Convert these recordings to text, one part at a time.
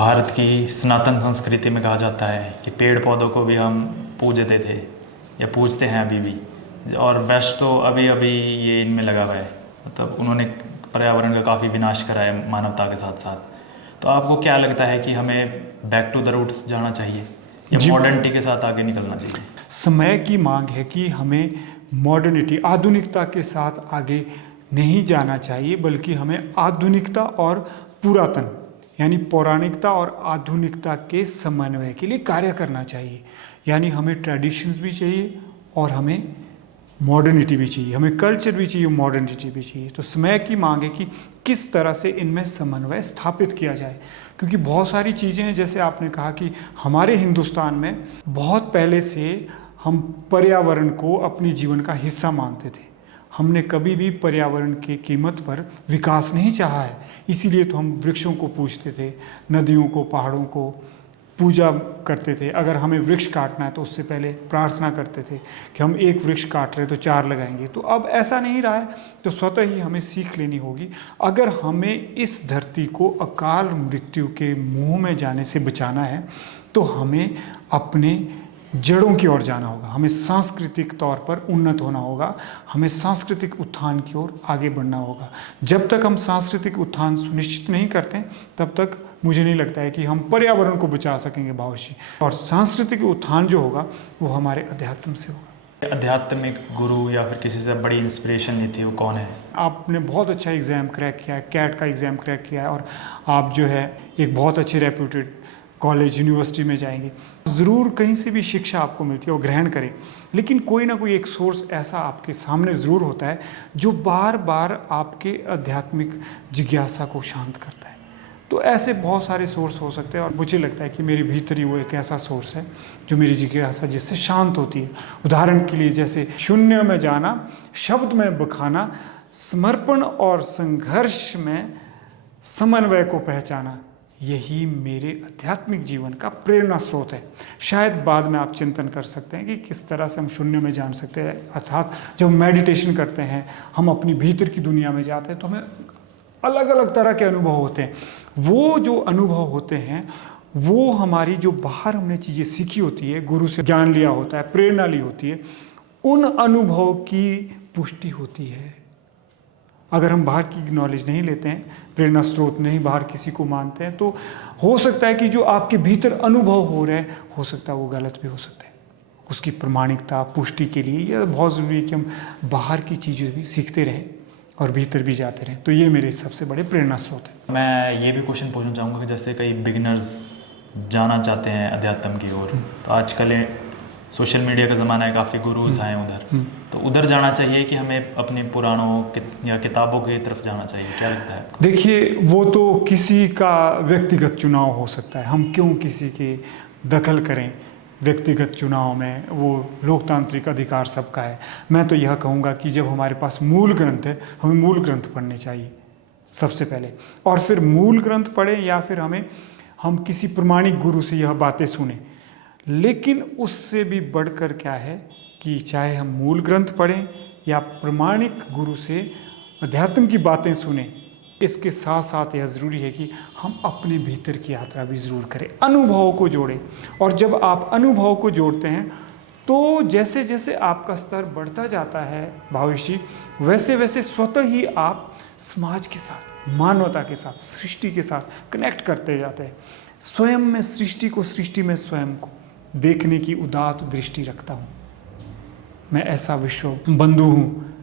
भारत की सनातन संस्कृति में कहा जाता है कि पेड़ पौधों को भी हम पूजते थे या पूजते हैं अभी भी। और वेस्ट तो अभी अभी ये इनमें लगा हुआ है, मतलब उन्होंने पर्यावरण का काफ़ी विनाश करा है मानवता के साथ साथ। तो आपको क्या लगता है कि हमें बैक टू द रूट्स जाना चाहिए या जी, मॉडर्निटी के साथ आगे निकलना चाहिए? समय की मांग है कि हमें मॉडर्निटी आधुनिकता के साथ आगे नहीं जाना चाहिए, बल्कि हमें आधुनिकता और पुरातन यानी पौराणिकता और आधुनिकता के समन्वय के लिए कार्य करना चाहिए। यानी हमें ट्रेडिशंस भी चाहिए और हमें मॉडर्निटी भी चाहिए, हमें कल्चर भी चाहिए, मॉडर्निटी भी चाहिए। तो समय की मांग है कि किस तरह से इनमें समन्वय स्थापित किया जाए, क्योंकि बहुत सारी चीज़ें हैं। जैसे आपने कहा कि हमारे हिंदुस्तान में बहुत पहले से हम पर्यावरण को अपने जीवन का हिस्सा मानते थे। हमने कभी भी पर्यावरण की कीमत पर विकास नहीं चाहा है, इसीलिए तो हम वृक्षों को पूजते थे, नदियों को, पहाड़ों को पूजा करते थे। अगर हमें वृक्ष काटना है तो उससे पहले प्रार्थना करते थे कि हम एक वृक्ष काट रहे तो 4 लगाएंगे। तो अब ऐसा नहीं रहा है, तो स्वतः ही हमें सीख लेनी होगी। अगर हमें इस धरती को अकाल मृत्यु के मुंह में जाने से बचाना है तो हमें अपने जड़ों की ओर जाना होगा, हमें सांस्कृतिक तौर पर उन्नत होना होगा, हमें सांस्कृतिक उत्थान की ओर आगे बढ़ना होगा। जब तक हम सांस्कृतिक उत्थान सुनिश्चित नहीं करते तब तक मुझे नहीं लगता है कि हम पर्यावरण को बचा सकेंगे भावशी। और सांस्कृतिक उत्थान जो होगा वो हमारे अध्यात्म से होगा। आध्यात्मिक गुरु या फिर किसी से बड़ी इंस्पिरेशन ली थी, वो कौन है? आपने बहुत अच्छा एग्ज़ाम क्रैक किया है, कैट का एग्ज़ाम क्रैक किया है, और आप जो है एक बहुत अच्छे रेप्यूटेड कॉलेज यूनिवर्सिटी में जाएंगे। ज़रूर कहीं से भी शिक्षा आपको मिलती है, वो ग्रहण करें, लेकिन कोई ना कोई एक सोर्स ऐसा आपके सामने ज़रूर होता है जो बार बार आपके आध्यात्मिक जिज्ञासा को शांत करता है। तो ऐसे बहुत सारे सोर्स हो सकते हैं, और मुझे लगता है कि मेरे भीतर ही वो एक ऐसा सोर्स है जो मेरी जिज्ञासा जिससे शांत होती है। उदाहरण के लिए जैसे शून्य में जाना, शब्द में बखाना, समर्पण और संघर्ष में समन्वय को पहचाना, यही मेरे आध्यात्मिक जीवन का प्रेरणा स्रोत है। शायद बाद में आप चिंतन कर सकते हैं कि किस तरह से हम शून्य में जान सकते हैं। अर्थात जब मेडिटेशन करते हैं, हम अपनी भीतर की दुनिया में जाते हैं, तो हमें अलग अलग तरह के अनुभव होते हैं। वो जो अनुभव होते हैं वो हमारी जो बाहर हमने चीज़ें सीखी होती है, गुरु से ज्ञान लिया होता है, प्रेरणा ली होती है, उन अनुभव की पुष्टि होती है। अगर हम बाहर की नॉलेज नहीं लेते हैं, प्रेरणा स्रोत नहीं बाहर किसी को मानते हैं, तो हो सकता है कि जो आपके भीतर अनुभव हो रहे हैं, हो सकता है वो गलत भी हो सकते हैं। उसकी प्रमाणिकता, पुष्टि के लिए यह बहुत ज़रूरी है कि हम बाहर की चीज़ें भी सीखते रहें और भीतर भी जाते रहें। तो ये मेरे सबसे बड़े प्रेरणा स्रोत है। मैं ये भी क्वेश्चन पूछना चाहूँगा कि जैसे कई बिगिनर्स जाना चाहते हैं अध्यात्म की ओर, तो आजकल सोशल मीडिया का ज़माना है, काफ़ी गुरुज हैं उधर, तो उधर जाना चाहिए कि हमें अपने पुराणों या किताबों की तरफ जाना चाहिए? क्या लगता है आपको? देखिए, वो तो किसी का व्यक्तिगत चुनाव हो सकता है, हम क्यों किसी के दखल करें व्यक्तिगत चुनाव में, वो लोकतांत्रिक अधिकार सबका है। मैं तो यह कहूँगा कि जब हमारे पास मूल ग्रंथ है, हमें मूल ग्रंथ पढ़ने चाहिए सबसे पहले, और फिर मूल ग्रंथ पढ़ें या फिर हम किसी प्रमाणिक गुरु से यह बातें सुने। लेकिन उससे भी बढ़कर क्या है कि चाहे हम मूल ग्रंथ पढ़ें या प्रमाणिक गुरु से अध्यात्म की बातें सुने, इसके साथ साथ यह ज़रूरी है कि हम अपने भीतर की यात्रा भी ज़रूर करें, अनुभव को जोड़ें। और जब आप अनुभव को जोड़ते हैं तो जैसे जैसे आपका स्तर बढ़ता जाता है भविष्य, वैसे वैसे स्वतः ही आप समाज के साथ, मानवता के साथ, सृष्टि के साथ कनेक्ट करते जाते हैं। स्वयं में सृष्टि को, सृष्टि में स्वयं को देखने की उदात्त दृष्टि रखता हूँ। मैं ऐसा विश्व बंधु हूँ,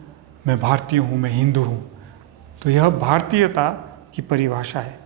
मैं भारतीय हूँ, मैं हिंदू हूँ। तो यह भारतीयता की परिभाषा है।